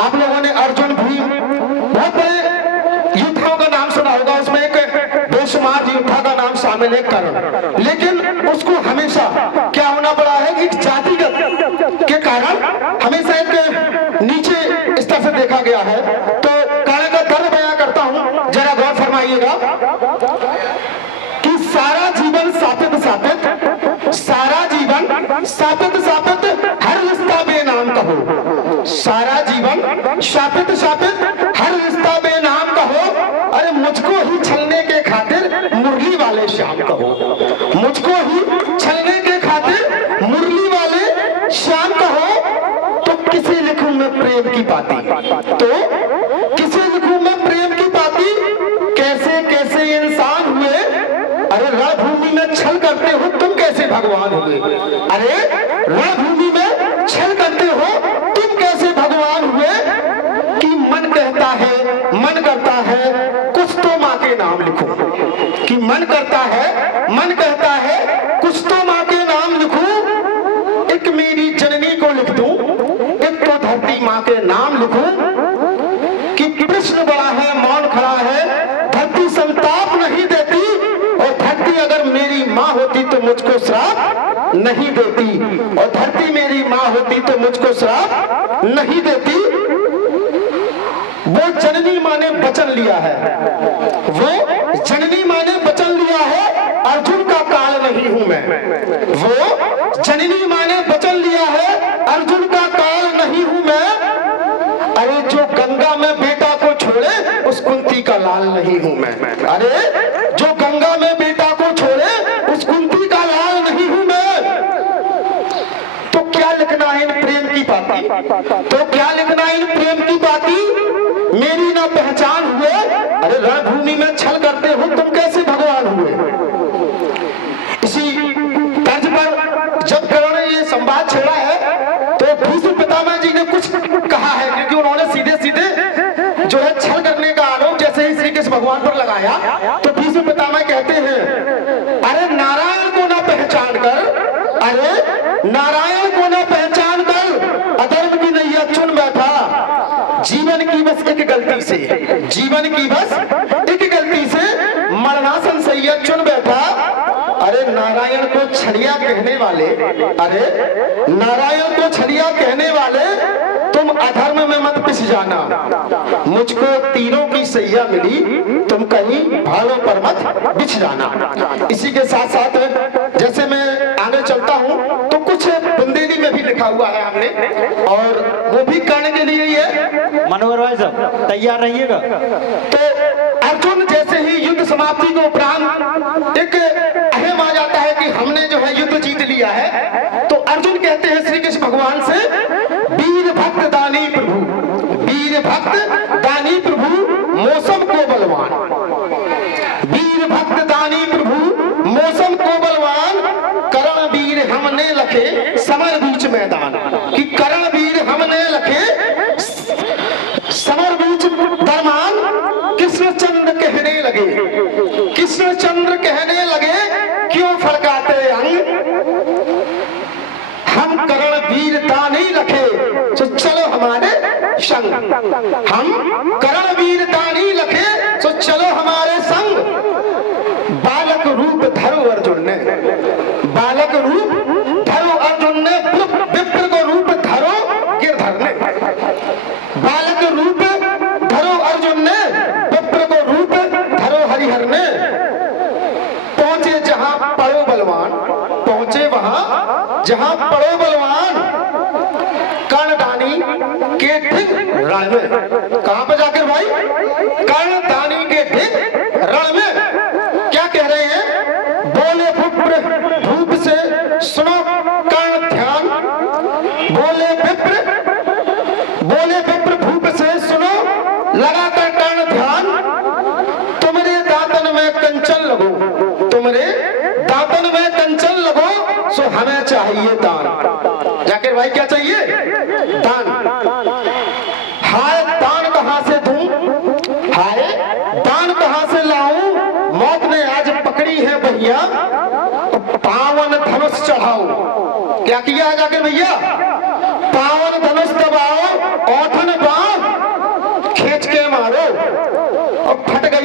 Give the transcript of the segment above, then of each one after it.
आप लोगों ने अर्जुन भीम बहुत बड़े युद्धों का नाम सुना होगा, उसमें एक बेशुमार योद्धा का नाम शामिल है कर्ण, लेकिन उसको हमेशा क्या होना पड़ा है कि जातिगत के कारण हमेशा एक नीचे स्तर से देखा गया है। तो कर्ण का दर्द बयां करता हूं, जरा गौर फरमाइएगा कि सारा जीवन सापित सापित, सारा जीवन सापित सापित, हर रिश्ता बेनाम का हो, सारा जीवन शापित शापित, हर रिश्ता बेनाम का हो। अरे मुझको ही छलने के खातिर मुरली वाले श्याम का हो, मुझको ही छलने के खातिर मुरली वाले श्याम का हो। तो किसे लिखूं मैं प्रेम की पाती, तो किसे लिखूं मैं प्रेम की पाती, कैसे कैसे इंसान हुए। अरे रणभूमि में छल करते हो तुम कैसे भगवान हुए, अरे रणभूमि में छल करते हो तुम कैसे भगवान हुए। कि मन कहता है, मन करता है कुछ तो माँ के नाम लिखूं, कि मन करता है, मन कहता है कुछ तो माँ के नाम लिखूं। एक मेरी जननी को लिख दूं, एक तो धरती माँ के नाम लिखूं। कि कृष्ण बड़ा है मौन खड़ा है, धरती संताप नहीं देती, और धरती अगर मेरी माँ होती तो मुझको श्राप नहीं देती, और धरती मेरी माँ होती तो मुझको श्राप नहीं देती। वो जननी माँ ने वचन लिया है, वो जननी माँ ने वचन लिया है, अर्जुन का काल नहीं हूं मैं। वो जननी माँ ने वचन लिया है, अर्जुन का काल नहीं हूं मैं। अरे जो गंगा में बेटा को छोड़े उस कुंती का लाल नहीं हूं मैं। अरे जो गंगा में बेटा को छोड़े उस कुंती का लाल नहीं हूं मैं। तो क्या लिखना है इन प्रेम की पाती, तो क्या लिखना है इन प्रेम की पाती, मेरी ना पहचान हुए। अरे रणभूमि में छल करते हो तुम कैसे भगवान हुए। इसी तर्ज पर जब कर्ण ने ये संवाद छेड़ा है तो भीष्म पितामह जी ने कुछ कहा है, क्योंकि उन्होंने सीधे सीधे जो है छल करने का आरोप जैसे ही श्री कृष्ण भगवान पर लगाया, तो भीष्म पितामह कहते हैं अरे नारायण को ना पहचान कर, अरे नारायण को ना पहचान कर अधर्म की नैया चुन बैठा। जीवन की बस एक गलती से, जीवन की बस एक गलती से मरणासन सैया चुन बैठा। अरे नारायण को छड़िया कहने वाले, अरे नारायण को छड़िया कहने वाले, तुम अधर्म में मत पिस जाना। मुझको तीनों की सैया मिली, तुम कहीं भालों पर मत बिछ जाना। इसी के साथ साथ जैसे मैं आगे चलता हूँ तो कुछ बुंदेली में भी लिखा हुआ है हमने, और वो भी कर्ण के लिए ही है। मनोहर भाई साहब तैयार रहिएगा। तो अर्जुन जैसे ही युद्ध समाप्ति के उपरांत एक अहम आ जाता है कि हमने जो है युद्ध जीत लिया है, तो अर्जुन कहते हैं श्री कृष्ण भगवान से, वीर भक्त दानी प्रभु, वीर भक्त दानी प्रभु मौसम को बलवान, वीर भक्त दानी प्रभु मौसम को बलवान, करण वीर हमने लखे समर बीच मैदान। कि करण वीर हमने लखे समर बीच दरमान, कृष्णचंद्र कहने लगे, कृष्णचंद्र कहने लगे क्यों फड़काते अंग, हम करण वीरता नहीं रखे तो चलो हमारे संग, हम करण वीरता नहीं रखे तो चलो हमारे संग। बालक रूप धरो अर्जुन ने, बालक रूप धरो अर्जुन ने, विप्र को रूप धरो गिरधर ने। बालक रूप धरो अर्जुन ने, विप्र को रूप धरो हरिहर ने। पहुंचे जहां पड़ो बलवान, पहुंचे वहां जहां पड़ो बलवान, कर्णदानी के ठीक रण में। कहां पे जाकर भाई, कर्णदानी के ठीक रण में। क्या कह रहे हैं, बोले विप्र धूप से सुनो कर्ण ध्यान, बोले विप्र, बोले विप्र भूप से सुनो लगाकर कर्ण ध्यान। तुम्हारे दातन में कंचन लगो, तुम्हारे दातन में कंचन लगो, सो हमें चाहिए दान। जाकिर भाई क्या चाहिए, दान। हाय दान कहां से दूं, हाय दान कहां से लाऊं, मौत ने आज पकड़ी है भैया, पावन धनुष चढ़ाओ। क्या किया है जाकिर भैया, पावन धनुष दबाओ, औठन बांध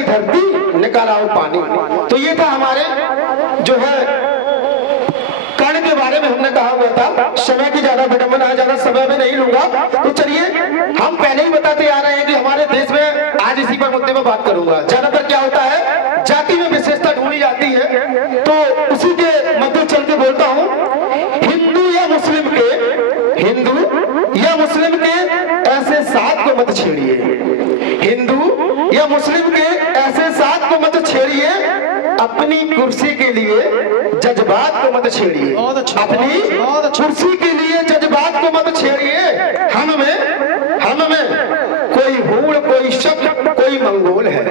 धरती निकाला वो पानी। तो ये था हमारे जो है कर्ण के बारे में हमने कहा हुआ था। समय की ज्यादा विडंबना है, ज्यादा समय में नहीं लूंगा। तो चलिए हम पहले ही बताते आ रहे हैं कि हमारे देश में आज इसी पर मुद्दे में बात करूंगा। ज्यादातर क्या होता है, जाति में विशेषता ढूंढी जाती है, तो उसी के मध्य चल के बोलता हूं। हिंदू या मुस्लिम के ऐसे साथ को मत छेड़िए, हिंदू या मुस्लिम के ऐसे साथ को मत छेड़िए, अपनी कुर्सी के लिए जज्बात को मत छेड़िए, अपनी कुर्सी के लिए जज्बात को मत छेड़िए। हम में कोई हूड़, कोई शक, कोई मंगोल है,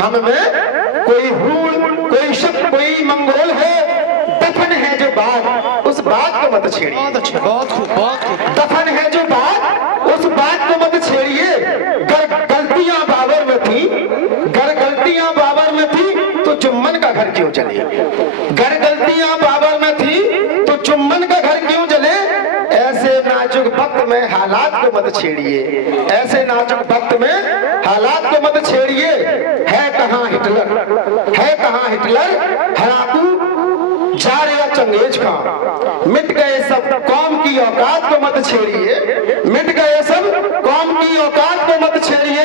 हम में कोई हूड़, कोई शक, कोई मंगोल है। दफन है जो बात, उस बात को मत छेड़िए। बहुत खूब। दफन है जो बात, उस बात को मत छेड़िए। गलतियां बाबर में थी, गलतियां बाबर में थी तो चुम्बन का घर क्यों जले? गलतियां बाबर में थी तो चुम्बन का घर क्यों जले? ऐसे नाजुक वक्त में हालात को मत छेड़िए, ऐसे नाजुक वक्त में हालात को मत छेड़िए। है कहां हिटलर, है कहां हिटलर, हराकू जार या चंगेज खां, मिट गए सब कौम की औकात को मत छेड़िए, मिट गए सब कौम की औकात को मत छेड़िए।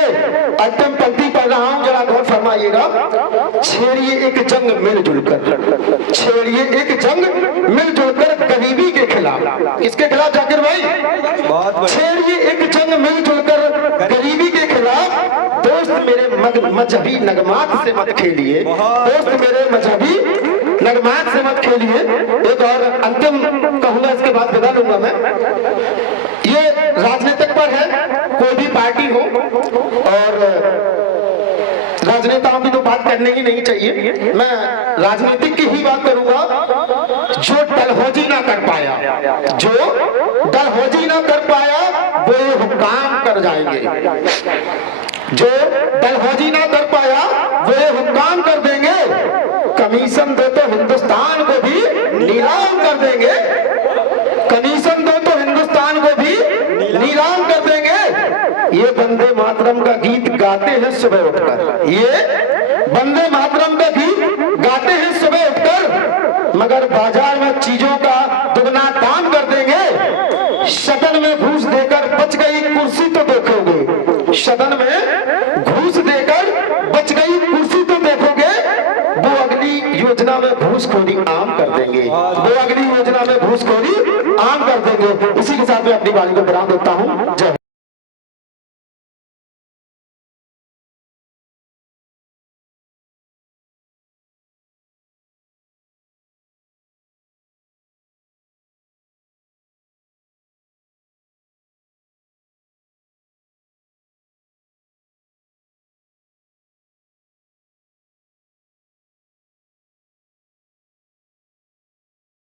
अंतिम पंक्ति पढ़ रहा हूं, जरा गौर फरमाइएगा। छेड़िए एक जंग मिलजुल कर, छेड़िए एक जंग मिलजुल कर गरीबी के खिलाफ। किसके खिलाफ जाकिर भाई? छेड़िए एक जंग मिलजुल कर गरीबी के खिलाफ। दोस्त मेरे मजहबी नगमात से मत खेलिए, दोस्त मेरे मजहबी नगमात से मत खेलिए। एक और अंतिम कहूंगा, इसके बाद बता दूंगा मैं। ये राजनीतिक पर है, कोई भी पार्टी हो, और राजनेताओं की तो बात करने ही नहीं चाहिए। मैं राजनीतिक की ही बात करूंगा। जो डलहौजी ना कर पाया, जो डलहौजी ना कर पाया वो ये हुक्काम कर जाएंगे, जो डलहौजी ना कर पाया वो ये हुक्काम कर देंगे। कमीशन दो तो हिंदुस्तान को भी नीलाम कर देंगे, कमीशन दो तो हिंदुस्तान को भी नीलाम कर देंगे। ये वंदे मातरम का गीत गाते हैं सुबह उठकर, ये वंदे मातरम का गीत गाते हैं सुबह उठकर, मगर बाजार में चीजों का दुगना दाम कर देंगे। सदन में घूस देकर बच गई कुर्सी तो देखोगे, सदन में घूस देकर बच गई कुर्सी तो देखोगे। वो अगली योजना में घूसखोरी आम कर देंगे, वो अगली योजना में घूसखोरी आम कर देंगे। इसी के साथ मैं अपनी बात को विराम देता हूं। जय